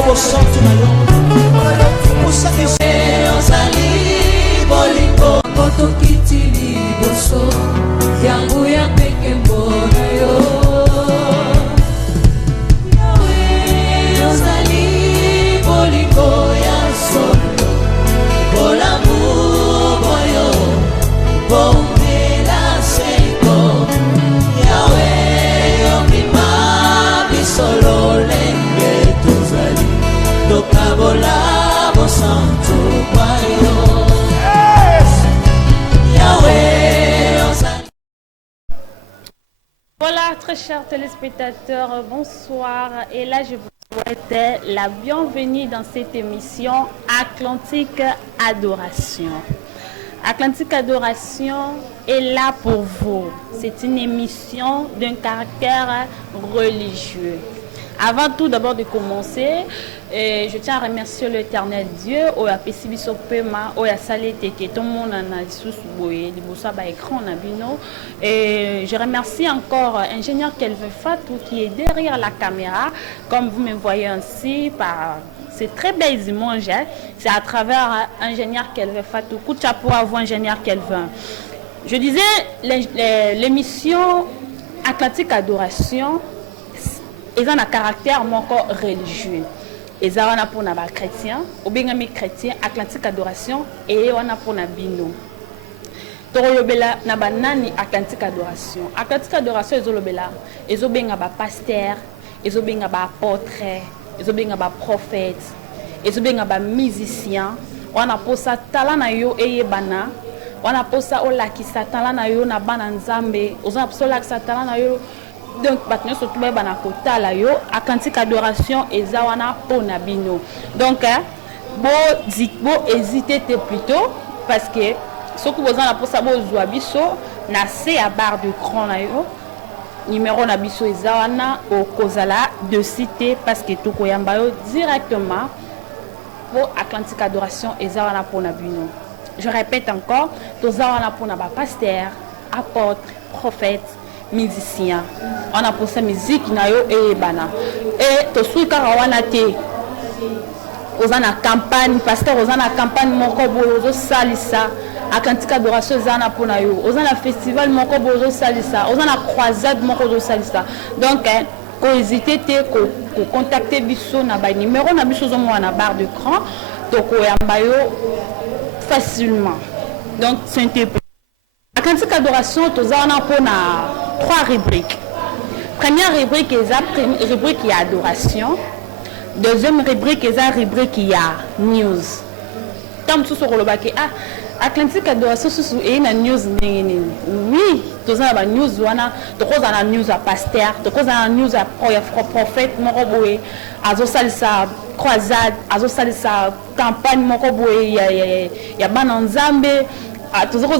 biso bosantu na yo osali ozali bolingo kotokiti liboso yango ya peke mbona yo yawe ozali bolingo ya solo bolamu boyo bombela seko yawe yomima bisolo lenge tozali tokabola bosantu kwayo. Voilà, très chers téléspectateurs, bonsoir. Et là, je vous souhaite la bienvenue dans cette émission Atlantique Adoration. Atlantique Adoration est là pour vous. C'est une émission d'un caractère religieux. Avant tout d'abord de commencer, je tiens à remercier l'Éternel Dieu au Apesibiso Pema, au Yasalete qui est tout le monde en Alisous-Boye, du Boussaba écran Nabino. Et je remercie encore ingénieur Kelvin Fatou qui est derrière la caméra, comme vous me voyez ainsi par ces très belles images. C'est à travers ingénieur Kelvin Fatou. Coup de chapeau à vous, ingénieur Kelvin. Je disais l'émission Atlantique Adoration. Ils ont un caractère encore religieux. Ils ont un pour les chrétiens, ou bien les chrétiens, Atlantique Adoration, et on a pour les bino. Torolobela na banani Atlantique Adoration. Atlantique Adoration, ils ont bien un pasteur, ils ont bien un apôtre, ils ont bien un prophète, ils ont bien un musicien. On a pour ça talent na yo et bana. On a pour ça o la qui sa talent na yo na bana nzambe. On a pour ça la qui sa talent na yo. Donc, maintenant, surtout, il y a yo Atlantique Adoration et Zawana pour Nabino. Donc, bon, hésitez plutôt parce que ce que vous avez pour ça, vous avez nassé à barre de cran numéro Nabiso et Zawana au Kozala de citer parce que tout Koyambayo directement pour Atlantique Adoration et Zawana pour Nabino. Je répète encore, tout Zawana pour Naba pasteur, apôtre, prophète, musicien. On a pour sa musique nayo et bana. Et to sui karawana te. Ozana campagne parce que ozana campagne moko bozo salisa. Atlantique Adoration zana pour nayo. Ozana festival moko bozo salisa. Ozana croisade moko bozo salisa. Donc ko hésiter te ko contacter biso na ba numéro na biso zo mo na barre d'écran to ko yambayo facilement. Donc c'est un Atlantique Adoration tozana pour na 3 rubriques. Première rubrique est la rubrique qui a adoration. Deuxième rubrique est la rubrique qui a news. Comme tout sur le bac, Atlantique Adoration et une news. Oui, tous la news wana, tous la news à pasteur, tous la news à prophète moroboé, azo salisa croisade, azo salisa campagne moroboé, ya bananzambe. Toujours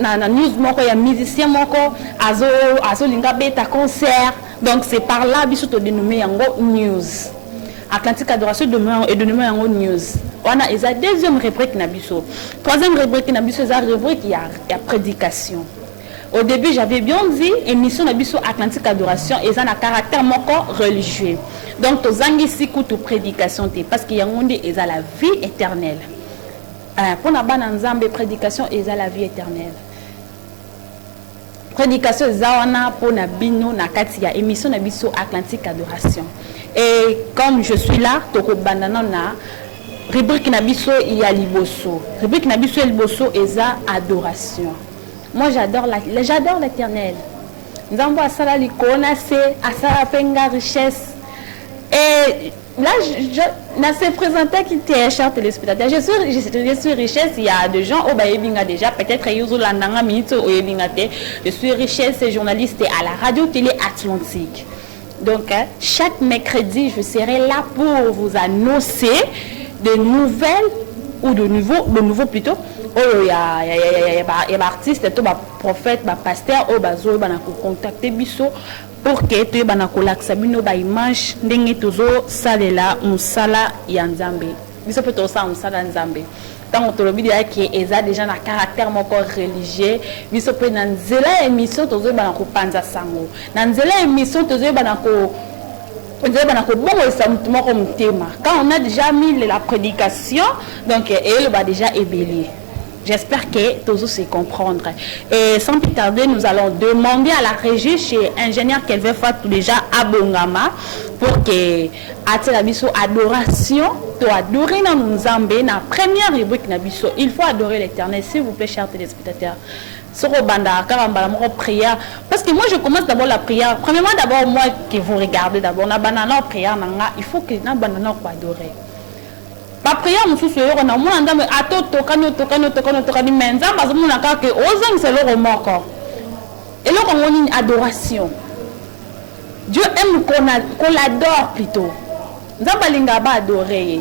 na news moko ya musicien moko azo linga beta concert, donc c'est par là biso to dénommé yango news. Atlantique Adoration est dénommé yango news. On a la deuxième rubrique na biso. Troisième rubrique na biso, c'est la rubrique il y a prédication. Au début j'avais bien dit émission na biso Atlantique Adoration et ça na caractère moko religieux. Donc to zangi siku to prédication te parce qu'il y a ngonde et ça la vie éternelle. Pour la bananzambe prédication et la vie éternelle. Prédication zawana pour na bino na katia émission na biso Atlantique Adoration. Et comme je suis là, toko banana na rubrique na biso il y a liboso. Rubrique na biso liboso et za adoration. Moi j'adore l'Éternel. Nzambo asala likona se asala penga richesse. Et là, je présenté qui était cher téléspectateur. Je suis richesse, il y a des gens au Bayebinga déjà, peut-être je suis richesse et journaliste à la radio télé Atlantique. Donc, chaque mercredi, je serai là pour vous annoncer de nouvelles ou de nouveaux plutôt. Il y a des artistes, des prophètes, des pasteurs, qui ont contacté Bisso pour que tu aies une image de tozo salela musala ya nzambe. Biso peut ça musala nzambe. Tant on te le dit que eza déjà un caractère moko religieux. Biso peut na nzela émission tozo bana ko panza sango. Na nzela émission tozo bana ko Quand on a déjà mis la prédication, donc elle va déjà ébellir. J'espère que tous se comprendre. Et sans plus tarder, nous allons demander à la régie chez ingénieur qu'elle veut faire tout déjà à Bongama pour que Atelabiso adoration, to adorer dans nous Zambé, la première rubrique Nabiso. Il faut adorer l'Éternel, s'il vous plaît, chers téléspectateurs. Prière. Parce que moi je commence d'abord la prière. Premièrement, d'abord moi qui vous regardez d'abord, la banana prière, il faut que la banana soit adorée. La prière, nous sommes sur on a mon andam à tokano mais ça parce que mon akar que osant c'est le remords. Et là on a une adoration. Dieu aime qu'on l'adore plutôt. Zambalinga ba adorer.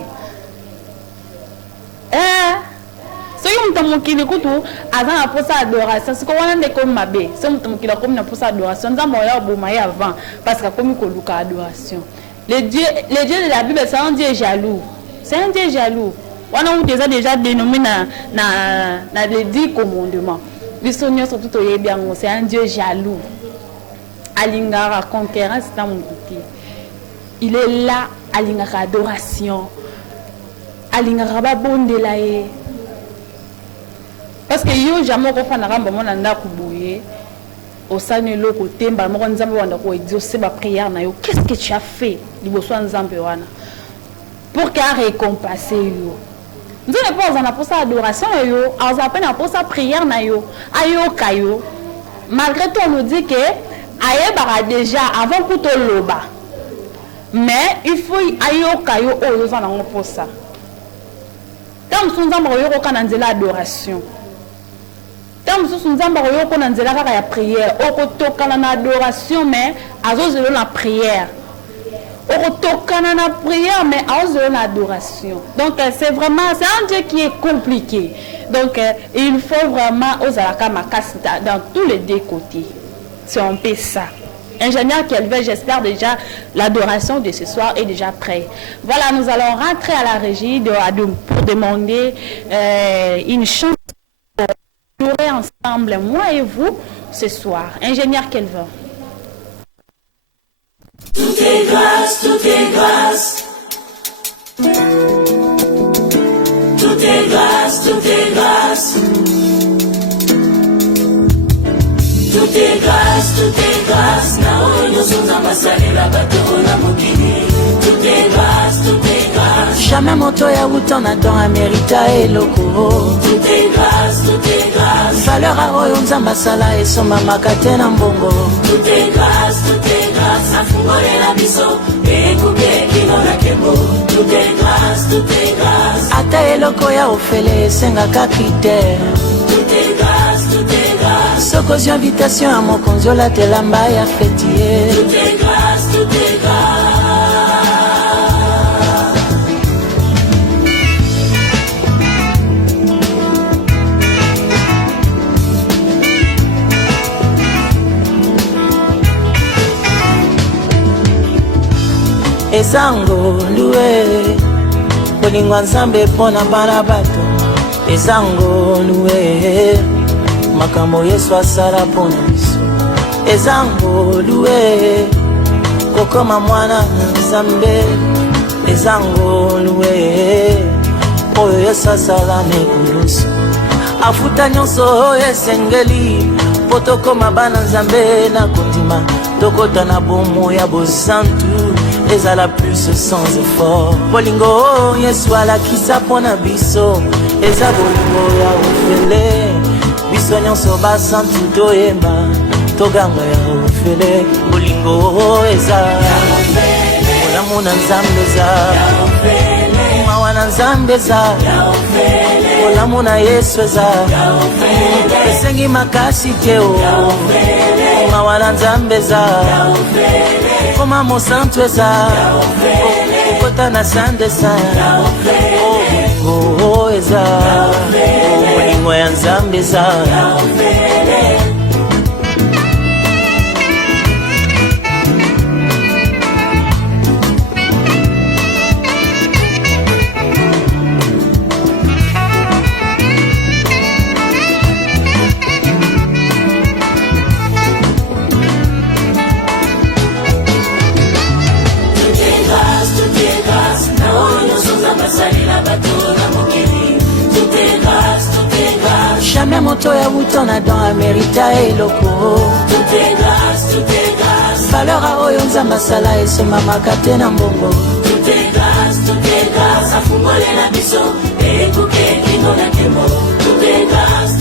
Si on t'a manqué de couteau, avant pour ça adoration, c'est qu'on a des comme ma bé. Si on t'a manqué de comme pour ça adoration, nous avons boumé avant parce que comme qu'on loue adoration. Les dieux de la Bible, c'est un Dieu jaloux. C'est un Dieu jaloux. On a déjà dénommé dans les 10 commandements. Les seigneurs sont tout au bien, c'est un Dieu jaloux. Alingara conquérance dans mon côté. Il est là, Alingara adoration. Alingara babonde là. Parce que yo jamais ko fana ramba mona ndako boye au sane lo ko temba mo nzambe wanda ko exaucer ba prière na yo. Qu'est-ce que tu as fait liboso nzambe wana pour qu'à récompenser yo? Nous ne pas en pour ça adoration yo, on appelle pour ça prière na yo, ayo kayo. Malgré tout on nous dit que aye bara déjà avant pour to loba. Mais il faut ayo kayo o zo na pour ça. Tant nous sommes en kana nzela adoration. Tant nous sommes en kana nzela ka prière, o to kana adoration mais azo zelo na prière. Autocana na prière, mais en adoration. Donc c'est un Dieu qui est compliqué. Donc il faut vraiment aux alakamakasita dans tous les deux côtés. C'est un peu ça. Ingénieur Kelvin, j'espère déjà l'adoration de ce soir est déjà prêt. Voilà, nous allons rentrer à la régie pour demander une chance pour adorer ensemble, moi et vous, ce soir. Ingénieur Kelvin. Tout est grâce, tout est grâce. Tout est grâce, tout est grâce. Tout est grâce, tout est grâce. Na oyo sonza masale la bateau na mokili. Tout est grâce, tout est grâce. Jamais moto ya wuta na don Amerita eloko. Tout est grâce, tout est grâce. Valeur a oyo nzamba sala esoma makate na mbongo. Tout est grâce, tout est grâce. Afungole la biso, ekuke kino na kembo. Tout est grâce, tout est grâce. Ata eloko ya ofele senga kakite. Tout est grâce, tout est grâce. Sokozi invitation à mon konzola telamba ya fêtier. Tout est grâce, tout est grâce. Ezango luwe Bolingwa nzambe pona bana bato. Ezango luwe makambo Yesu asala pona biso. Ezango luwe kokoma mwana nzambe. Ezango luwe oyo Yesu asala nekulusu. Afuta nyonso esengeli potokoma bana nzambe na kondima. Tokota na bomo ya bosantu ezala plus sans effort. Bolingo Yesu alakisa pona biso. Eza bolingo ya ofele. Biso nyonso basantu toyemba. Toganga ya ofele. Bolingo eza olamu na nzambe za mawa na nzambe za olamu na Yesu eza esengi makasi teo mawa na nzambe za koma mosantu eza okota na sande sa bolingo eza bolingo ya nzambe eza. Tout moto ya buto na don amerita eloko. Tout est grâce, tout est grâce. Valeur a oyo nzambe asala esomamaka te na mbongo. Tout est grâce, afungole na biso, ekuke kino na kemo. Tout est grâce,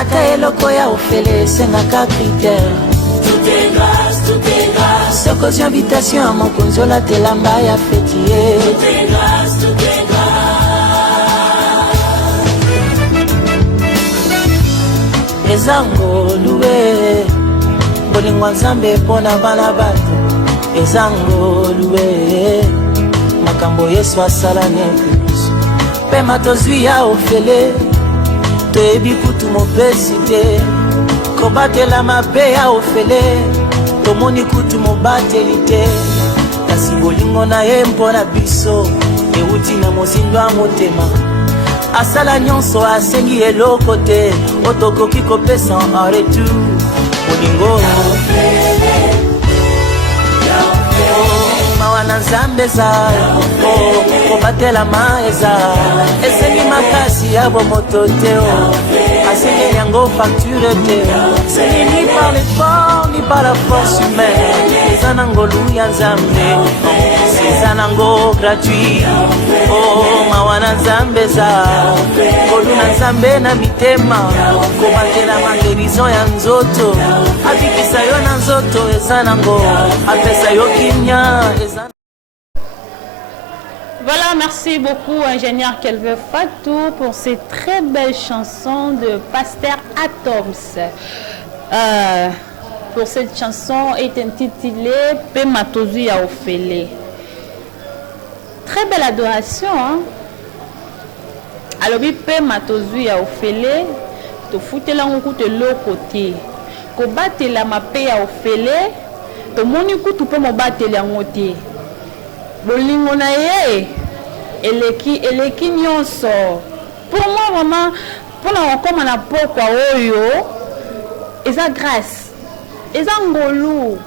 ata eloko ya ofele esengaka critère. tout est grâce, soko ozwi invitation ya mokonzi olatela mba ya feti ye. tout est grâce, tout est grâce. eza ngolue bolingo nzambe mpo na bana bato. eza ngolue makambo yesu asala neti biso. pema tozwi ya ofele toyebi kutu mopesi te. kobatela mabe ya ofele tomoni kutu mobateli te. kasi bolingo na ye mpo na biso euti na mozindo ya motema. asala nyonso asengi eloko te otokoki kopesa en retour bolingo. mawa na nzambe eza kobatelama eza esengi makasi ya bomoto te. asengi yango facture te. c'est ni par l'effort ni par la force humaine. eza na ngolu ya nzambe eza nango gratuit. mawa na nzambe eza ngolu na nzambe na mitema. kobatela magerison ya nzoto abikisa yo na nzoto eza nango apesa yo kimia. Voilà, merci beaucoup, ingénieur Kelvin Fatou, pour ces très belles chansons de Pasteur Atoms. Pour cette chanson est intitulée Pe Matozu ya Ofele. Très belle adoration, hein? Alors, Pe Matozu ya Ofele, to foute la ngou te lo côté. Ko bate la ma pe ya Ofele, to moni kutu pe mo bate la ngote. Bolingo na ye eleki nyonso. Pour moi vraiment pour na koma na pokwa oyo eza grâce eza ngolu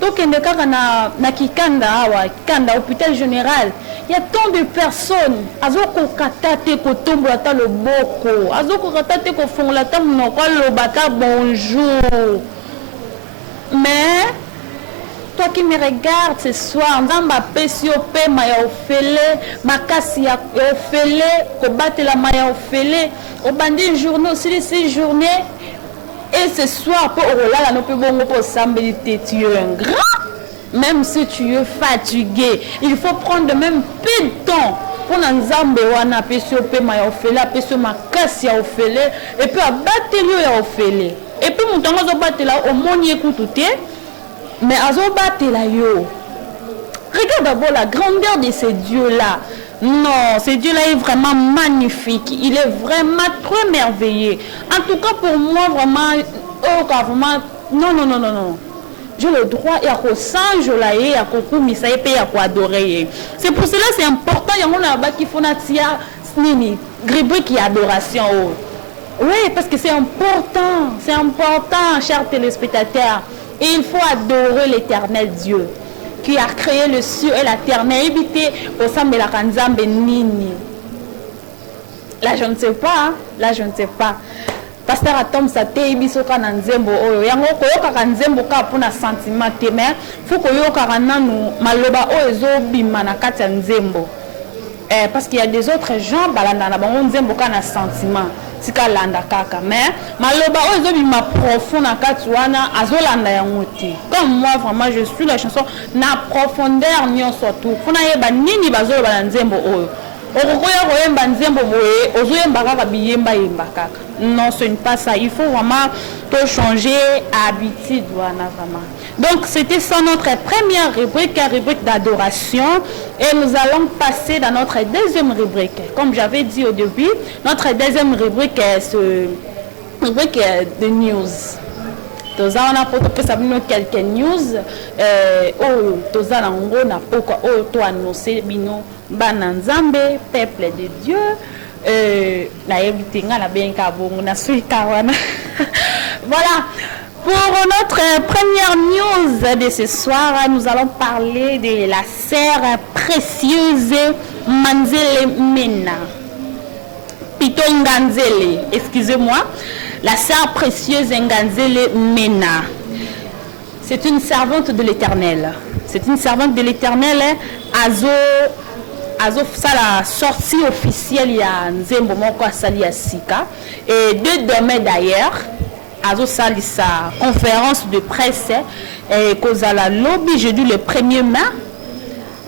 tokende kaka na kikanda awa kikanda hôpital général. Il y a tant de personnes azoko katate ko tombo ata loboko azoko katate ko fongola ta monoko lobaka bonjour. Mais toi qui me regardes ce soir, Nzamba pesi ope maya ofele, makasi ya ofele, kobate la maya ofele, obandi journée aussi ces journées et ce soir pour orolala no pe bongo pour sambelité tu es un grand. Même si tu es fatigué, il faut prendre même peu de temps pour Nzambe wana pesi ope maya ofele, pesi makasi ya ofele et puis abattre ya ofele. Et puis mon tango zo batela au moni écouter. Mais azobatela yo. Regarde d'abord la grandeur de ce Dieu-là. Non, ce Dieu-là est vraiment magnifique. Il est vraiment très merveilleux. En tout cas, pour moi, vraiment, non. J'ai le droit et à quoi je l'ai à quoi misa et à quoi adorer. C'est pour cela c'est important. Il y a un là-bas qui faut natia nini rubrique et adoration. Oui, parce que c'est important, chers téléspectateurs. Et il faut adorer l'éternel Dieu qui a créé le ciel et la terre. Éviter au sein de la Kanzambe Nini. Là, je ne sais pas. Pasteur Atom, ça t'est ibisoka na nzembo oyo. Yango koyoka ka nzembo ka pona sentiment te mais faut koyoka nanu maloba oyo ezobima na kati ya nzembo. Parce qu'il y a des autres gens balanda na bango nzembo ka na sentiment. Sika landa kaka mais maloba oyo ezobima profond na kati wana azolanda yango te. Comme moi vraiment je suis la chanson na profondeur nyonso tout. Funa yeba nini bazoloba na nzembo oyo. Okokoya koyemba nzembo boye ozoyemba kaka biyemba yemba kaka. Non, ce n'est pas ça. Il faut vraiment tout changer habitude wana vraiment. Donc c'était ça notre première rubrique d'adoration et nous allons passer dans notre deuxième rubrique. Comme j'avais dit au début, notre deuxième rubrique est ce rubrique de news. Toza on a pour quelques news toza nango na poko to annoncer bino bana nzambe peuple de Dieu na yebitinga na benka bongo na suika wana. Voilà. Pour notre première news de ce soir, nous allons parler de la sœur précieuse Manzele Mena. plutôt Nganzele, excusez-moi, la sœur précieuse Nganzele Mena. C'est une servante de l'Éternel. C'est une servante de l'Éternel. Azo ça la sortie officielle il y a Nzembo moko asali ya sika. Et demain d'ailleurs, Azo sali sa conférence de presse et kozala lobby jeudi le 1er mai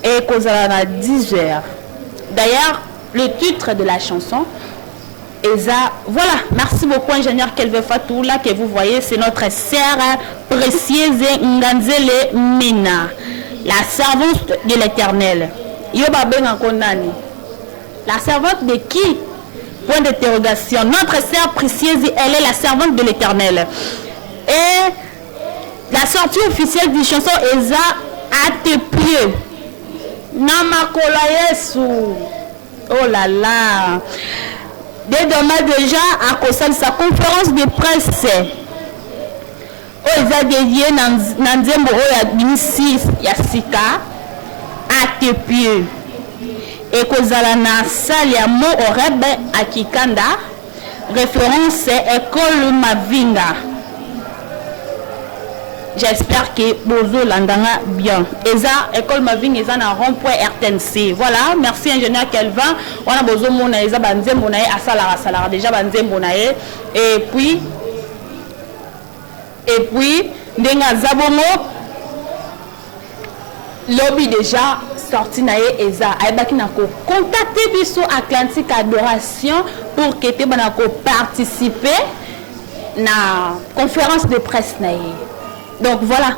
et kozala à 10h. D'ailleurs, le titre de la chanson Eza, voilà, merci beaucoup ingénieur Kelve Fatou là que vous voyez, c'est notre sœur précieuse Nganzele Mena, la servante de l'Éternel. Yoba benga kondani. La servante de qui? Point d'interrogation. Notre sœur précieuse, elle est la servante de l'Éternel. Et la sortie officielle du chanson Eza à tes pieds. Namakola Yesu. Oh là là. Dès demain déjà, à cause de sa conférence de presse, Eza dédié Nanzembo Oya Yasika à tes pieds. Et kozala na salle ya Mo Oreb à Kikanda, référence école Mavinga. J'espère que Bozo l'andanga bien. Eza école Mavinga eza na rond-point RTNC. Voilà, merci ingénieur Kelvin. On a Bozo mona eza banzembo na ye asala déjà banzembo na ye. Et puis ndenga zabongo lobby déjà sorti na ye eza ayebaki na ko contacter biso Atlantique Adoration pour que te bana ko participer na conférence de presse na ye. Donc voilà.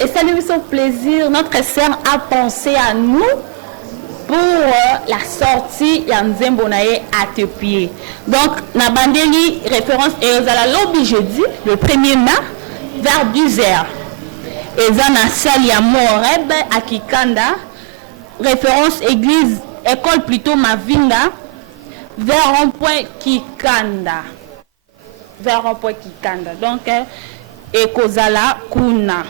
Et ça nous fait plaisir, notre sœur a pensé à nous pour la sortie ya Nzembo na ye à tes pieds. Donc na bandeli référence et à la lobby jeudi le 1er mai vers 10h. Eza na salle ya Moreb à Kikanda, référence église école plutôt Mavinga vers rond-point Kikanda. Vers rond-point Kikanda. Donc Ekozala Kuna.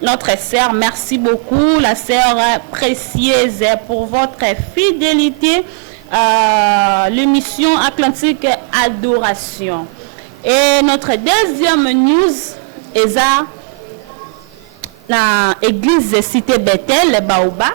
Notre sœur, merci beaucoup, la sœur précieuse, pour votre fidélité à l'émission Atlantique Adoration. Et notre deuxième news est la église Cité Bethel, Baoba,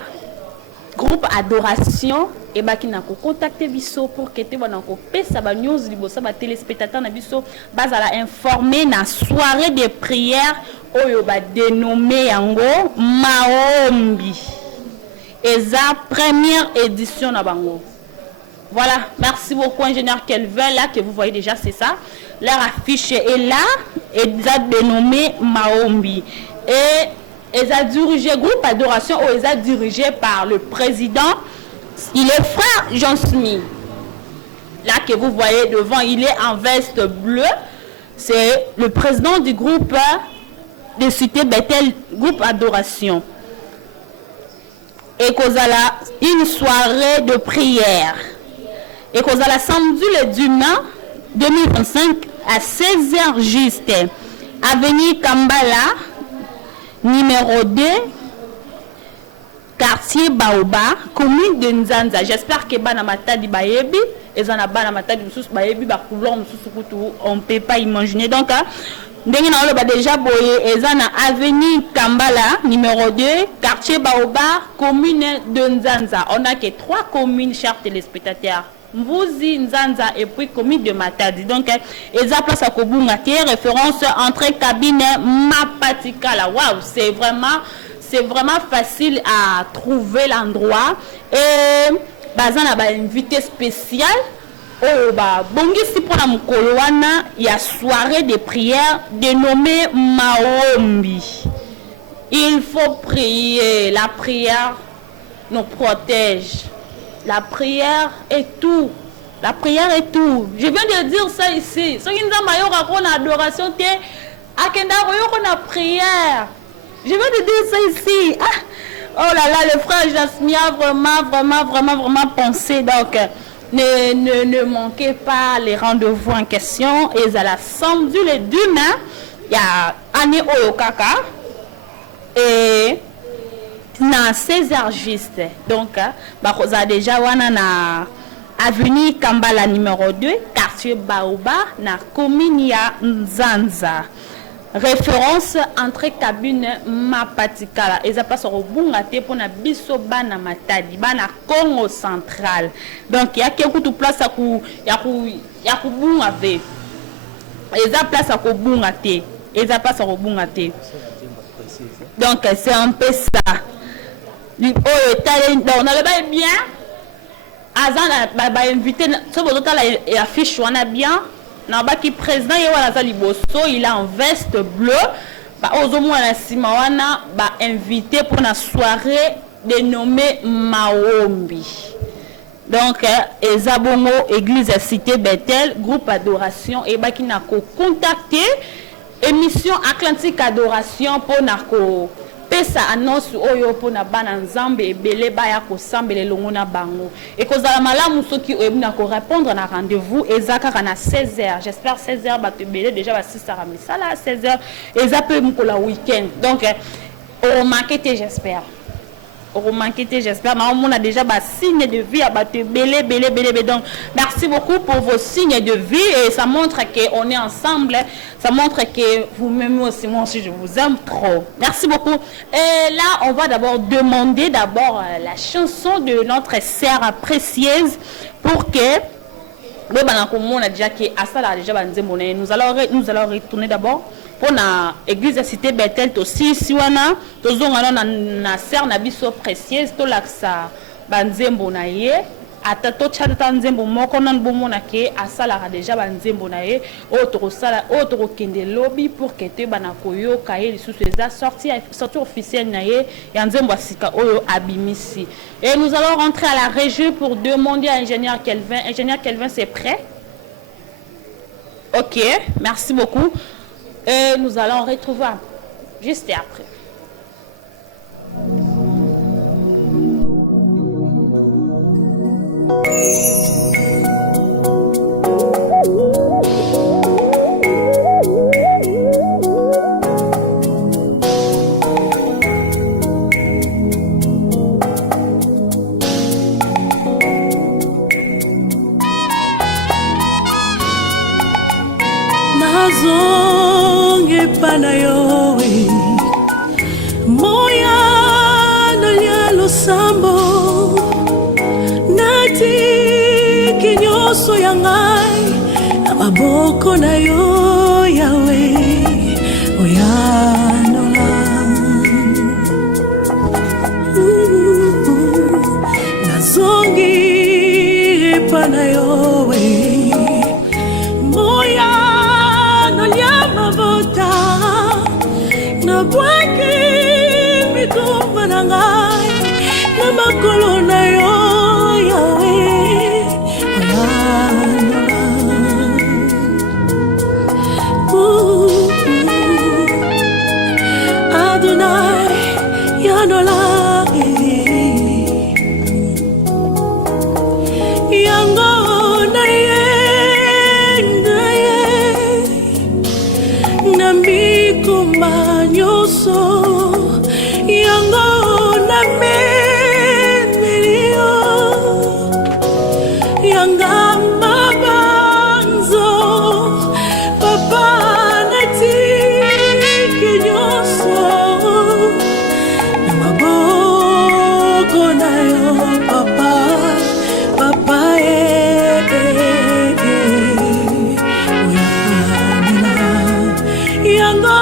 groupe Adoration. Et qui n'a contacté biso pour que te bana ko pesa ba news libosa ba téléspectateurs na biso bazala informer na soirée de prière oyo ba dénommé yango Maombi. Eza première édition na bango. Voilà, merci beaucoup ingénieur Kelvin là que vous voyez déjà, c'est ça. Leur affiche est là et eza dénommé Maombi. Et eza dirigé groupe Adoration ou eza dirigé par le président. Il est frère Jean Smith. Là que vous voyez devant, il est en veste bleue. C'est le président du groupe de Cité Bethel, groupe Adoration. Et Kozala, une soirée de prière. Et Kozala, samedi le 10 mai 2025 à 16h juste. Avenue Kambala, numéro 2. Quartier Baoba, commune de Nzanza. J'espère que Bana Matadi Bayebi, et Zana Bana Matadi Bayebi, on ne peut pas imaginer. Donc, déjà boyé, et Zana avenue Kambala, numéro 2, quartier Baoba, commune de Nzanza. On n'a que 3 communes, chers téléspectateurs. Mbuzi, Nzanza et puis commune de Matadi. Donc, Eza place à Kobungati, référence entre cabine Mapatikala. Waouh, c'est vraiment facile à trouver l'endroit. Et bazan a invité spécial. Oh bah bongisi pour la mukoloana, il y a soirée de prière dénommée Maombi. Il faut prier. La prière nous protège. La prière est tout. La prière est tout. Je viens de dire ça ici. Ce qui nous a maillot raconte adoration, c'est akenda royo prière. Je viens de dire ça ici. Ah. Oh là là, le frère Jasmine a vraiment pensé. Donc, ne manquez pas les rendez-vous en question. Et à la samedi le 2 mai, il y a Anne Oyokaka. Et na 16h juste. Donc bakoza déjà wana na avenue Kambala numéro 2, quartier Baoba, na commune ya Nzanza. Référence entrée cabine Mapatikala. Eza passe au bunga te pona biso bana matadi bana Congo central. Donc ya ke kutu place ya ku bunga ve. Eza place à ko bunga te. Eza passe au bunga te. Donc c'est un peu ça. Oh talent on avait bien. Azan ba invité so bozo tala affiche wana bien. Nabaki président yewa la liboso, il a en veste bleue. Ba ozomo na simawana ba invité pour la soirée dénommée Maombi. Donc ezabongo église cité Bethel, groupe adoration et baki na ko contacter émission Atlantique adoration pour na ko pesa annonce oyo pour na bana nzambe ebele baya ko sambele longo na bango et kozala malamu soki oyebina ko répondre na rendez-vous ezaka na 16h. J'espère 16h ba te belé déjà ba 6h misala à 16h ezape mukola week-end. Donc au marketé j'espère. J'espère. On a déjà des signes de vie à battre belé. Donc, merci beaucoup pour vos signes de vie et ça montre qu'on est ensemble. Ça montre que vous m'aimez aussi. Moi aussi, je vous aime trop. Merci beaucoup. Et là, on va d'abord demander la chanson de notre sœur précieuse pour que nous allons retourner d'abord pour la église de cité Bethel aussi si wana tozonga na sœur na biso précieuse to laksa banzembo na ye ata to chata nzembo moko nan bomona ke asala déjà banzembo na ye autre sala autre kende lobby pour que te bana koyo kaye lisusu eza sortie officielle na ye ya nzembo asika oyo abimisi. Et nous allons rentrer à la régie pour demander à ingénieur Kelvin. Ingénieur Kelvin, c'est prêt? Ok, merci beaucoup. Et nous allons retrouver juste après. Zonge panayowe moya no yalo sambo nati kinyoso yangai amaboko na yo yawe oyano na zonge panayowe moya na bwaki mitumba na ngai na makolo na yo yawe Adonai yanola yango na ye Manyoso yango na memelio yanga mabanzo papa nati kinyoso na maboko na yo papa yango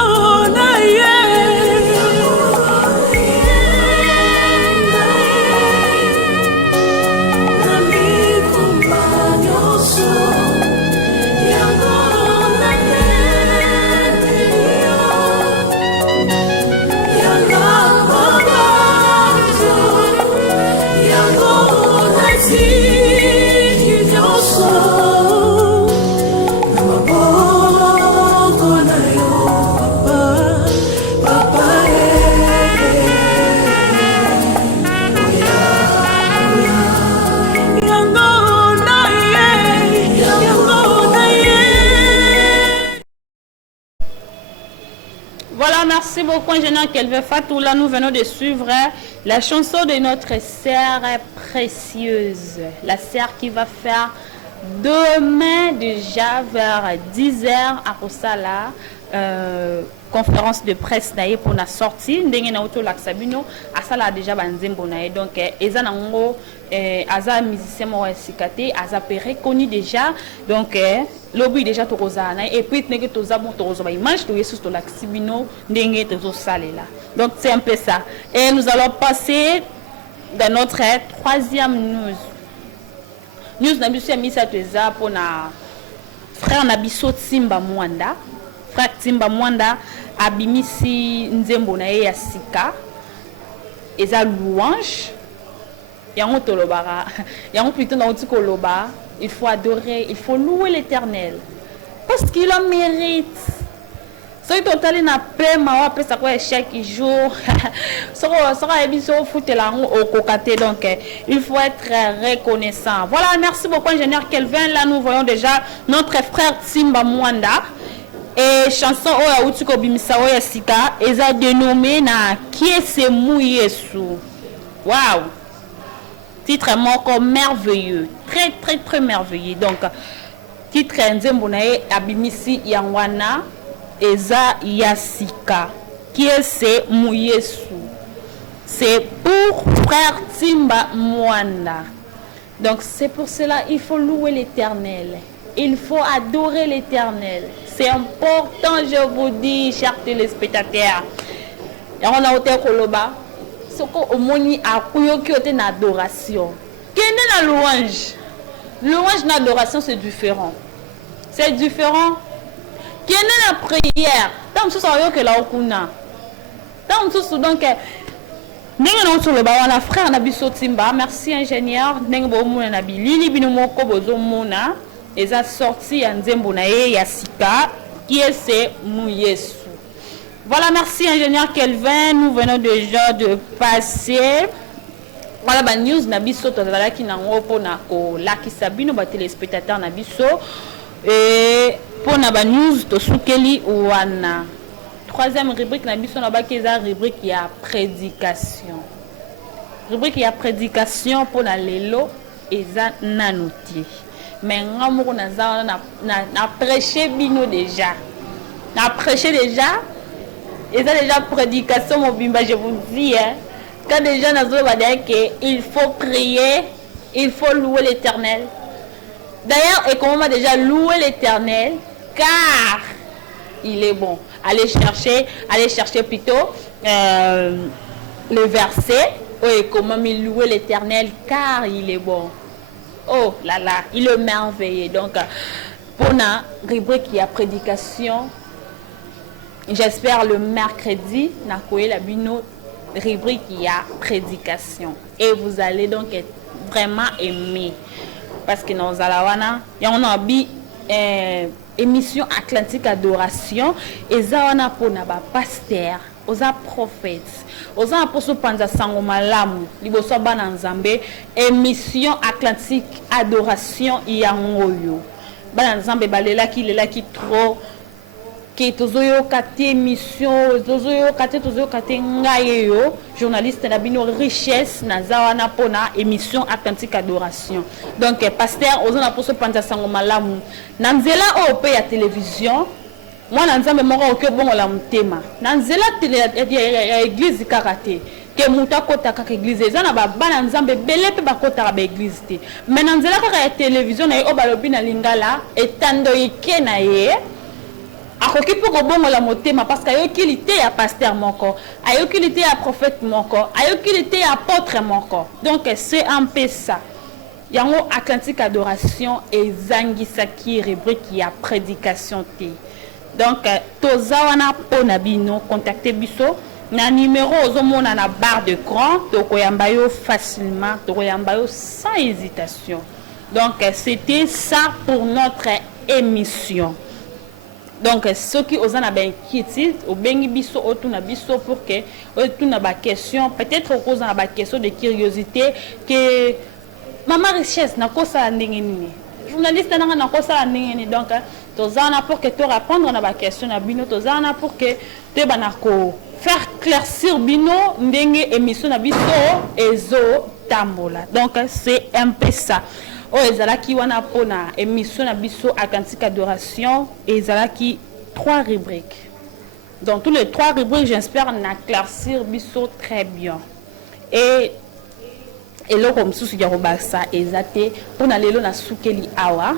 Voilà, merci beaucoup, ingénieur Kelvin Fatoula. Nous venons de suivre la chanson de notre sœur précieuse. La sœur qui va faire demain déjà vers 10h à Rosala. Conférence de presse naie pour la sortie ndenge na auto laksabino asala déjà banzembo naie donc eza nango aza musicien mo sikate aza reconnu déjà donc lobby déjà to rozana et puis ndenge to za bon to rozo ba image to yesus to laksibino ndenge to salela donc c'est un peu ça et nous allons passer dans notre troisième news na biso ya misa teza pour na frère Nabiso Timba Mwanda. Frère Timba Mwanda abimisi nzembo na ye ya sika eza louange yango tolobara yango plutôt na otiko loba il faut adorer, il faut louer l'Éternel parce qu'il en mérite. Soki totali na pema wa pesa kwa chaque jour sera ebiso futela ngo okokate donc il faut être reconnaissant. Voilà, merci beaucoup ingénieur Kelvin. Là nous voyons déjà notre frère Timba Mwanda. Et chanson oya utiko bimisa oya sika eza dénommé na Kiese Mu Yesu. Waouh. Titre moko merveilleux, très très très merveilleux. Donc titre nzembo na ye abimisi yangwana eza yasika. Kiese Mu Yesu. C'est pour frère Timba Mwanda. Donc c'est pour cela il faut louer l'Éternel. Il faut adorer l'Éternel. C'est important, je vous dis, chers téléspectateurs. Et on a été koloba. Ce qu'on moni a kuyoki ote na adoration. Quelle est la louange? Louange na adoration c'est différent. C'est différent. Quelle est la prière? Tant que ça yo que la okuna. Tant que ça donc ndenge na otolo ba wana frère Nabiso Timba. Merci ingénieur. Ndenge bo mona na bilili bino moko bozo mona. Et a sorti un nzembo na ye ya sika Kiese Mu Yesu. Voilà, merci ingénieur Kelvin. Nous venons déjà de passer. Voilà ba news na biso tozala ki nango pona ko lakisa bino ba téléspectateurs na biso et pona ba news to sukeli wana. Troisième rubrique na biso na ba keza rubrique ya prédication. Rubrique ya prédication pona lelo eza nanuti. Mais ngamour na prêché bino déjà. Na prêché déjà. Et ça déjà prédication mon bimba je vous dis hein. Quand déjà na zo va dire que il faut prier, il faut louer l'Éternel. D'ailleurs et comment on va déjà louer l'Éternel car il est bon. Allez chercher plutôt le verset et comment il louer l'Éternel car il est bon. Oh là là, il est merveilleux. Donc, pour la rubrique qui a prédication, j'espère le mercredi, na koye la bino rubrique qui a prédication. Et vous allez donc être vraiment aimé. Parce que nous allons on a bi émission Atlantique Adoration. Et ça, on a pour na pasteur, aux prophètes. Aux apôtres panza sango malamu liboso bana nzambe émission Atlantique Adoration yangoyo bana nzambe balela ki trop ki tozoyo kati émission tozoyo kati ngayeyo journaliste na bino richesse na zawana pona émission Atlantique Adoration. Donc pasteur aux apôtres panza sango malamu na nzela o pe ya télévision. Moi nzambe moko okebongo la mutema na nzela ya église karate ke muta kota ka église ezana ba bana nzambe belepe bakota ba église te mais na nzela ka ya télévision na o balobi na lingala etando ike na ye akoki poko bongo la mutema parce que ayokilité ya pasteur moko ayokilité ya prophète moko ayokilité ya apôtre moko donc c'est un peu ça. Yango Atlantique Adoration et zangisaki rubrique ya prédication te. Donc, tozawana pona bino contactez biso na numéro ozomona na barre de cran tokoyamba yo facilement tokoyamba yo sans hésitation. Donc c'était ça pour notre émission. Donc ceux qui osent na ben inquiétude au bengi biso otuna biso pour que otuna ba question peut-être cause na ba question de curiosité que maman richesse na kosa ndenge nini journaliste nanga na kosala ndenge ni donc tozana pour que to répondre na ba question na bino tozana pour que te banako faire claircir bino ndenge émission na biso ezo tambola. Donc c'est un peu ça. Oh ezalaki wana pona émission na biso à Cantique Adoration et ezalaki 3 rubriques. Dans tous les 3 rubriques, j'espère na claircir biso très bien. Et là comme sous ya robasa ezate on a lelo na sukeli awa.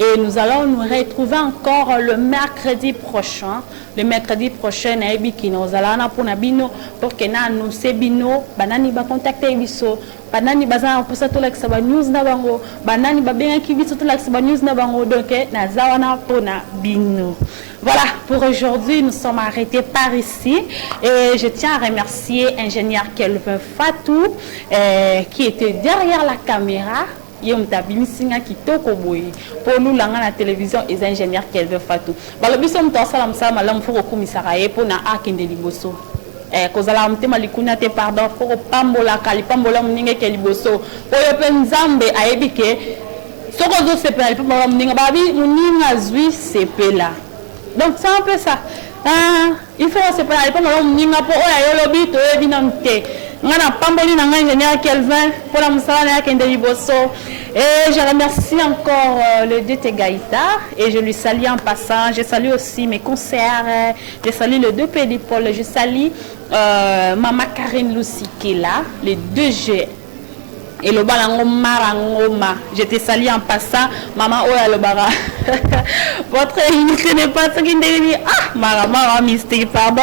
Et nous allons nous retrouver encore le mercredi prochain. Le mercredi prochain, nous allons pour Nabino pour que nous sebino banani ba contacter biso banani bazana pour ça tout la news na bango banani ba bien ki biso tout la news na bango donc na zawana pour Nabino. Voilà, pour aujourd'hui, nous sommes arrêtés par ici et je tiens à remercier ingénieur Kelvin Fatou qui était derrière la caméra. Pour nous, la télévision, les ingénieurs Kelvin Fatou. Balobiso mtosala msama la mfoko kumisaraye pour na akende liboso. Kozala mtema likuna te pardon pour pambola kalipambola mninge ke liboso. Pour yo penzambe ayebike soko zo sepela lipambola mninga babi muninga zwi sepela. Donc c'est un peu ça. Il faut sepela lipambola mninga pour oya yolobi to ebinamte. Ngana pamboli na ingénieur Kelvin pour la msala ya kende liboso. Et je remercie encore le DT Gaïta et je lui salue en passant. Je salue aussi mes concerts, je salue le 2P d'Épaule, je salue Maman Karine Lucy qui est là, les 2G. Et le balango marangoma. Je te salue en passant, Maman Oya le bara. Votre émission n'est pas ce qui me dit. Ah, Mara Mystique, pardon.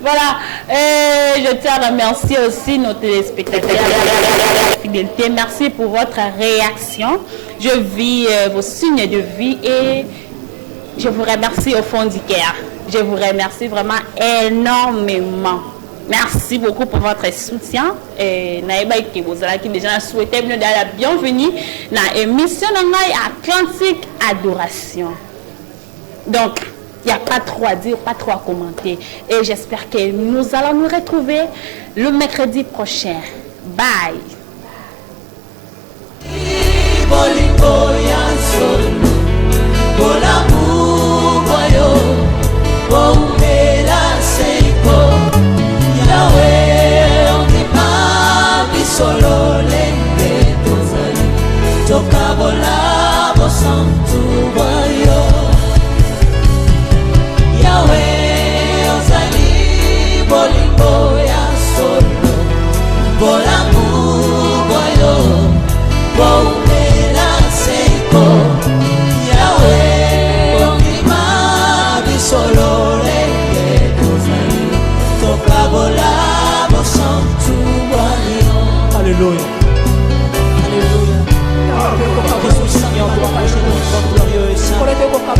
Voilà, et je tiens à remercier aussi nos téléspectateurs de la fidélité. Merci pour votre réaction. Je vis vos signes de vie et je vous remercie au fond du cœur. Je vous remercie vraiment énormément. Merci beaucoup pour votre soutien. Et naïba qui vous a déjà souhaité la bienvenue dans l'émission Atlantique Adoration. Donc, il n'y a pas trop à dire, pas trop à commenter. Et j'espère que nous allons nous retrouver le mercredi prochain. Bye. Hallelujah.